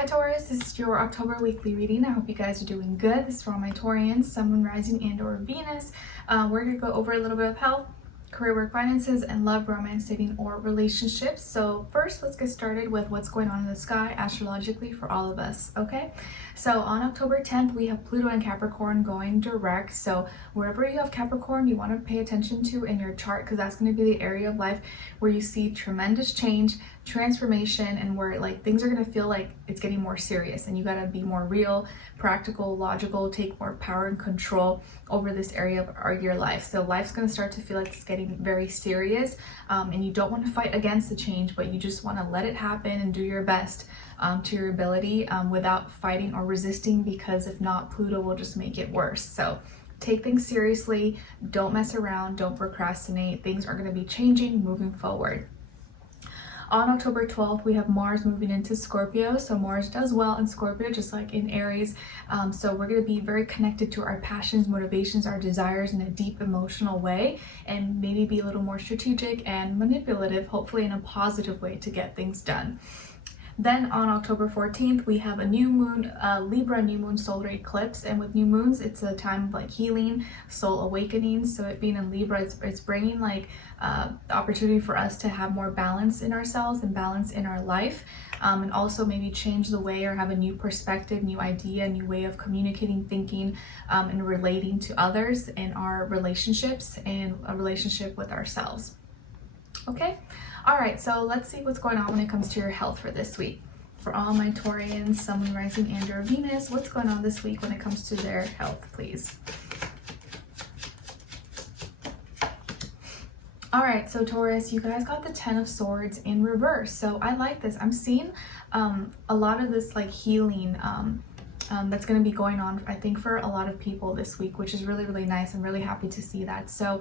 Hi Taurus, this is your October weekly reading. I hope you guys are doing good. This is for all my Taurians, Sun, Moon, Rising, and or Venus. We're going to go over a little bit of health, career, work, finances, and love, romance, dating, or relationships. So first, let's get started with what's going on in the sky astrologically for all of us, okay? So on October 10th, we have Pluto and Capricorn going direct. So wherever you have Capricorn, you want to pay attention to in your chart because that's going to be the area of life where you see tremendous change, transformation, and where like things are going to feel like it's getting more serious and you got to be more real, practical, logical, take more power and control over this area of your life. So life's going to start to feel like it's getting very serious, and you don't want to fight against the change, but you just want to let it happen and do your best to your ability without fighting or resisting, because if not, Pluto will just make it worse. So take things seriously, don't mess around, don't procrastinate. Things are going to be changing, moving forward. On October 12th, we have Mars moving into Scorpio. So Mars does well in Scorpio, just like in Aries. So we're going to be very connected to our passions, motivations, our desires in a deep emotional way, and maybe be a little more strategic and manipulative, hopefully in a positive way to get things done. Then on October 14th, we have a new moon, Libra new moon solar eclipse. And with new moons, it's a time of like healing, soul awakening. So it being in Libra, it's bringing like the opportunity for us to have more balance in ourselves and balance in our life. And also maybe change the way or have a new perspective, new idea, new way of communicating, thinking, and relating to others in our relationships and a relationship with ourselves. Okay. All right, so let's see what's going on when it comes to your health for this week. For all my Taurians, Sun, Moon, Rising, and or Venus, what's going on this week when it comes to their health, please? All right, so Taurus, you guys got the 10 of Swords in reverse. So I like this. I'm seeing a lot of this like healing that's going to be going on, I think, for a lot of people this week, which is really, really nice. I'm really happy to see that. So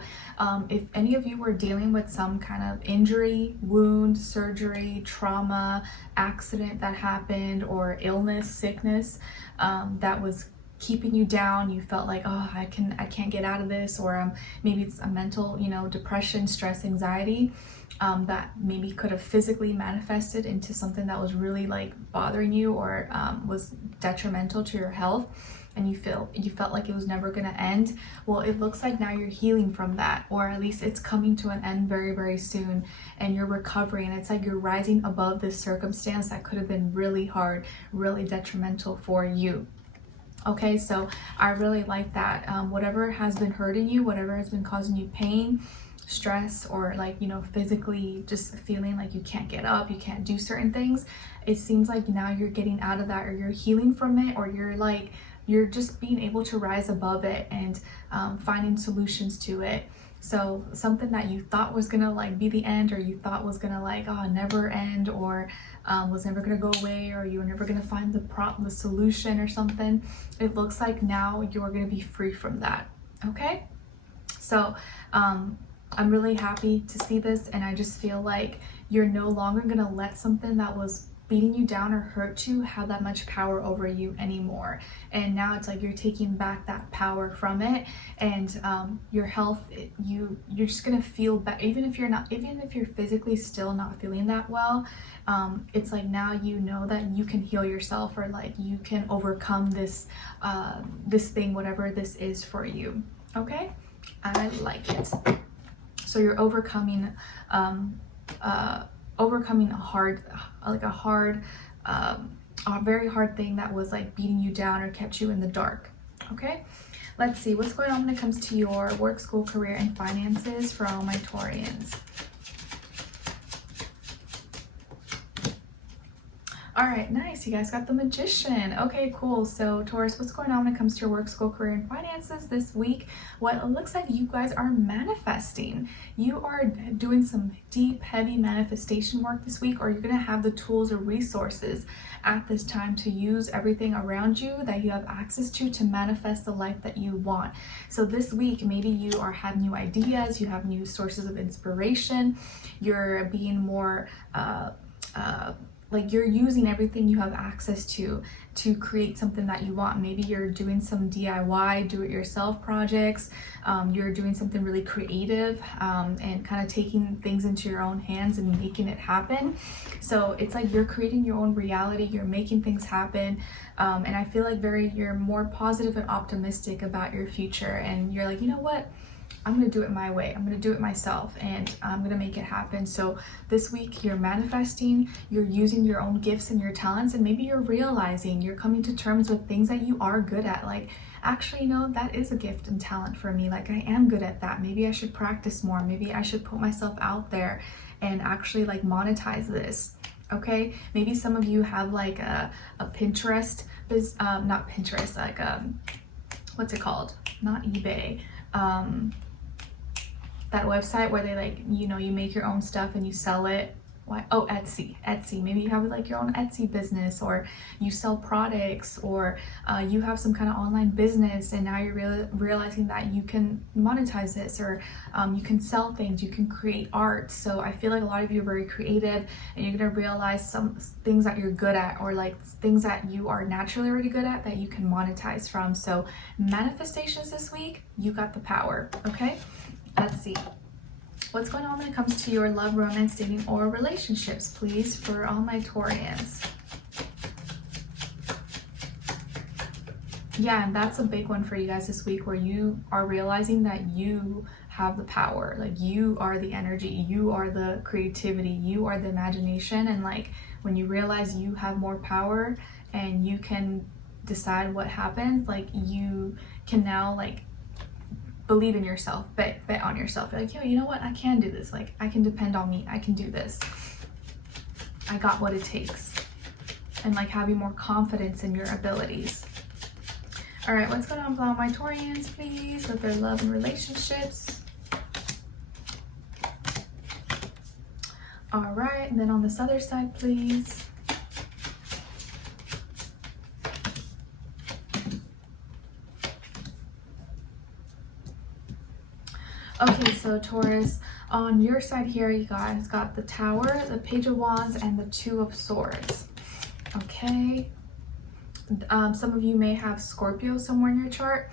if any of you were dealing with some kind of injury, wound, surgery, trauma, accident that happened, or illness, sickness that was keeping you down, you felt like, oh, I can't get out of this, or maybe it's a mental, depression, stress, anxiety, that maybe could have physically manifested into something that was really like bothering you, or was detrimental to your health, and you felt like it was never going to end. Well, it looks like now you're healing from that, or at least it's coming to an end very, very soon, and you're recovering. It's like you're rising above this circumstance that could have been really hard, really detrimental for you. Okay, so I really like that. Whatever has been hurting you, whatever has been causing you pain, stress, or like, physically just feeling like you can't get up, you can't do certain things, it seems like now you're getting out of that, or you're healing from it, or you're just being able to rise above it and finding solutions to it. So something that you thought was gonna like be the end, or you thought was gonna like never end, or was never gonna go away, or you were never gonna find the solution or something, it looks like now you're gonna be free from that. Okay, so I'm really happy to see this, and I just feel like you're no longer gonna let something that was beating you down or hurt you have that much power over you anymore. And now it's like you're taking back that power from it, and your health, you're just gonna feel better, even if you're physically still not feeling that well. It's like now you know that you can heal yourself, or like you can overcome this thing, whatever this is for you. Okay, I like it. So you're overcoming a very hard thing that was like beating you down or kept you in the dark. Okay, let's see what's going on when it comes to your work, school, career, and finances for all my Taurians. All right, nice. You guys got the Magician. Okay, cool. So Taurus, what's going on when it comes to your work, school, career, and finances this week? Well, it looks like you guys are manifesting. You are doing some deep, heavy manifestation work this week, or you're going to have the tools or resources at this time to use everything around you that you have access to manifest the life that you want. So this week, maybe you have new ideas, you have new sources of inspiration, you're being more like you're using everything you have access to create something that you want. Maybe you're doing some DIY, do-it-yourself projects. You're doing something really creative and kind of taking things into your own hands and making it happen. So it's like you're creating your own reality. You're making things happen. And I feel like you're more positive and optimistic about your future. And you're like, you know what? I'm going to do it my way. I'm going to do it myself, and I'm going to make it happen. So this week you're manifesting, you're using your own gifts and your talents, and maybe you're realizing, you're coming to terms with things that you are good at. Like, actually, that is a gift and talent for me. Like, I am good at that. Maybe I should practice more. Maybe I should put myself out there and actually like monetize this. Okay. Maybe some of you have like a Pinterest, not Pinterest, like, what's it called? Not eBay. That website where they like, you make your own stuff and you sell it. Why? Oh, Etsy. Maybe you have like your own Etsy business, or you sell products, or you have some kind of online business, and now you're realizing that you can monetize this, or you can sell things, you can create art. So I feel like a lot of you are very creative, and you're gonna realize some things that you're good at, or like things that you are naturally already good at that you can monetize from. So manifestations this week, you got the power. Okay, let's see. What's going on when it comes to your love, romance, dating, or relationships, please, for all my Taurians? Yeah, and that's a big one for you guys this week, where you are realizing that you have the power. Like, you are the energy, you are the creativity, you are the imagination. And like, when you realize you have more power and you can decide what happens, like you can now like believe in yourself, bet on yourself. You're like, yo, you know what? I can do this. Like, I can depend on me. I can do this. I got what it takes. And like having more confidence in your abilities. All right, what's going on with all my Taurians, please, with their love and relationships? All right, and then on this other side, please. Okay, so Taurus, on your side here, you guys got the Tower, the Page of Wands, and the Two of Swords. Okay. Some of you may have Scorpio somewhere in your chart.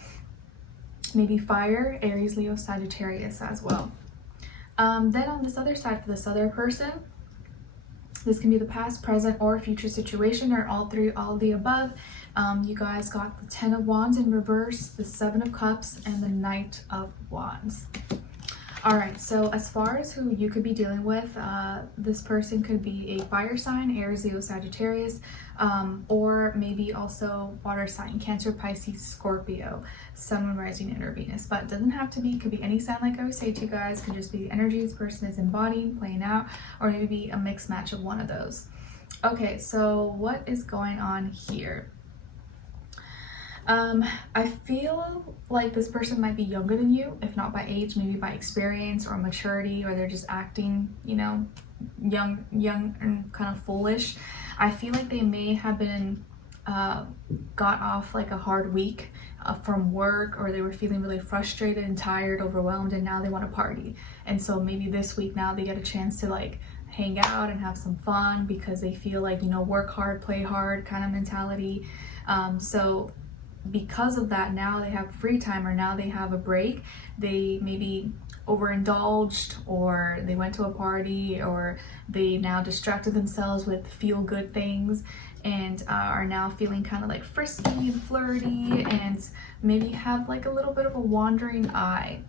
Maybe fire, Aries, Leo, Sagittarius as well. Then on this other side, for this other person, this can be the past, present, or future situation, or all three, all of the above. You guys got the Ten of Wands in reverse, the Seven of Cups, and the Knight of Wands. All right, so as far as who you could be dealing with, this person could be a fire sign, Aries, Leo, Sagittarius, or maybe also water sign, Cancer, Pisces, Scorpio, Sun, Moon, Rising, and or Venus. But it doesn't have to be, could be any sign, like I always say to you guys. Could just be the energy this person is embodying, playing out, or maybe a mixed match of one of those. Okay, so what is going on here? I feel like this person might be younger than you, if not by age, maybe by experience or maturity, or they're just acting, young and kind of foolish. I feel like they may have been got off like a hard week from work, or they were feeling really frustrated and tired, overwhelmed, and now they want to party. And so maybe this week now they get a chance to like hang out and have some fun, because they feel like, work hard, play hard kind of mentality. So because of that, now they have free time, or now they have a break. They maybe overindulged, or they went to a party, or they now distracted themselves with feel-good things, and are now feeling kind of like frisky and flirty, and maybe have like a little bit of a wandering eye.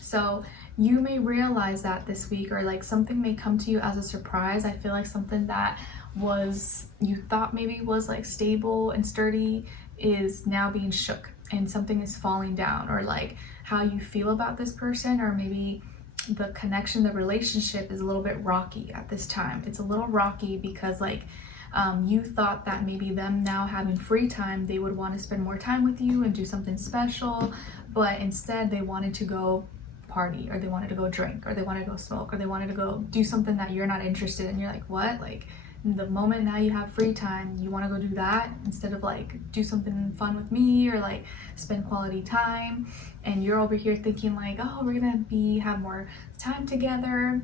So you may realize that this week, or like something may come to you as a surprise. I feel like something that you thought maybe was like stable and sturdy is now being shook, and something is falling down, or like how you feel about this person, or maybe the connection, the relationship is a little bit rocky at this time. It's a little rocky because like you thought that maybe them now having free time, they would want to spend more time with you and do something special, but instead they wanted to go party, or they wanted to go drink, or they wanted to go smoke, or they wanted to go do something that you're not interested in. You're like, what? Like, the moment now you have free time, you want to go do that instead of like do something fun with me, or like spend quality time. And you're over here thinking like, oh, we're gonna have more time together,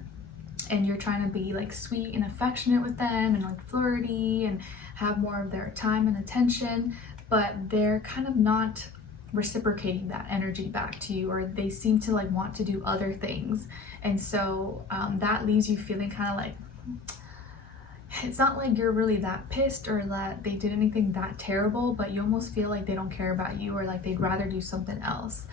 and you're trying to be like sweet and affectionate with them and like flirty and have more of their time and attention, but they're kind of not reciprocating that energy back to you, or they seem to like want to do other things. And so that leaves you feeling kind of like, it's not like you're really that pissed or that they did anything that terrible, but you almost feel like they don't care about you, or like they'd rather do something else.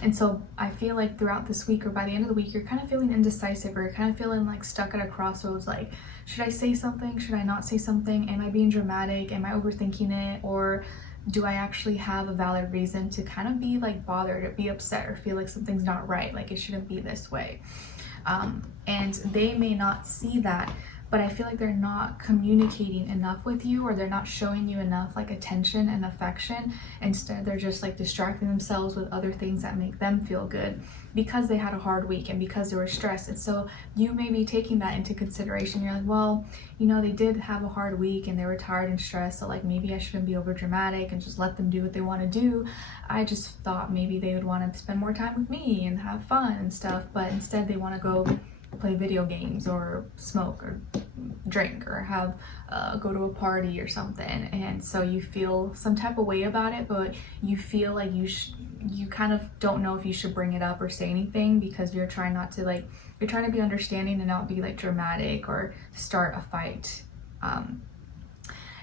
And so I feel like throughout this week, or by the end of the week, you're kind of feeling indecisive, or you're kind of feeling like stuck at a crossroads. Like, should I say something? Should I not say something? Am I being dramatic? Am I overthinking it? Or do I actually have a valid reason to kind of be like bothered or be upset or feel like something's not right? Like it shouldn't be this way. And they may not see that, but I feel like they're not communicating enough with you, or they're not showing you enough like attention and affection. Instead, they're just like distracting themselves with other things that make them feel good, because they had a hard week and because they were stressed. And so you may be taking that into consideration. You're like, well, you know, they did have a hard week and they were tired and stressed, so like maybe I shouldn't be over dramatic and just let them do what they want to do. I just thought maybe they would want to spend more time with me and have fun and stuff, but instead they want to go play video games or smoke or drink or have go to a party or something. And so you feel some type of way about it, but you feel like you kind of don't know if you should bring it up or say anything, because you're trying not to like, you're trying to be understanding and not be like dramatic or start a fight.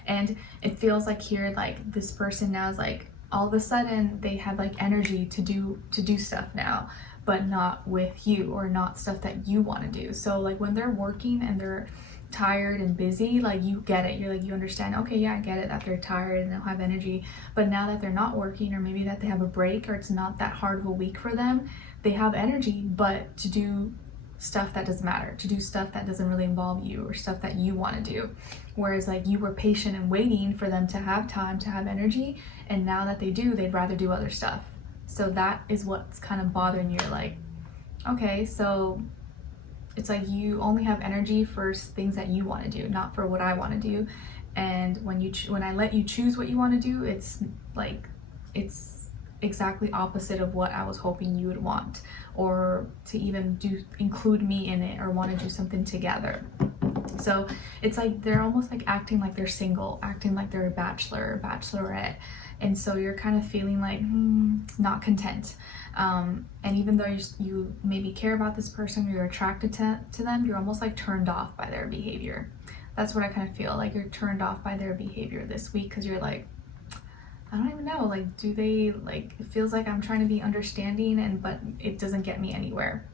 And it feels like here, like this person now is like, all of a sudden they have like energy to do stuff now, but not with you, or not stuff that you want to do. So like when they're working and they're tired and busy, like you get it, you're like, you understand, okay, yeah, I get it that they're tired and they don't have energy. But now that they're not working, or maybe that they have a break, or it's not that hard of a week for them, they have energy, but to do stuff that doesn't matter, to do stuff that doesn't really involve you, or stuff that you want to do. Whereas like you were patient and waiting for them to have time, to have energy, and now that they do, they'd rather do other stuff. So that is what's kind of bothering you. You're like, okay, so it's like you only have energy for things that you want to do, not for what I want to do. And when I let you choose what you want to do, it's like, it's exactly opposite of what I was hoping you would want, or to even include me in it, or want to do something together. So it's like they're almost like acting like they're single, acting like they're a bachelor or bachelorette. And so you're kind of feeling like not content. And even though you maybe care about this person, or you're attracted to them, you're almost like turned off by their behavior. That's what I kind of feel like. You're turned off by their behavior this week, because you're like, I don't even know, like, do they, like, it feels like I'm trying to be understanding, but it doesn't get me anywhere.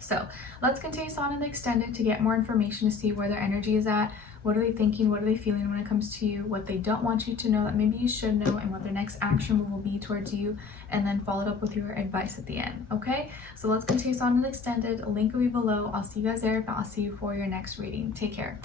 So let's continue on in the extended to get more information, to see where their energy is at. What are they thinking? What are they feeling when it comes to you? What they don't want you to know that maybe you should know, and what their next action move will be towards you, and then follow it up with your advice at the end. Okay, so let's continue on in the extended. A link will be below. I'll see you guys there. If not, I'll see you for your next reading. Take care.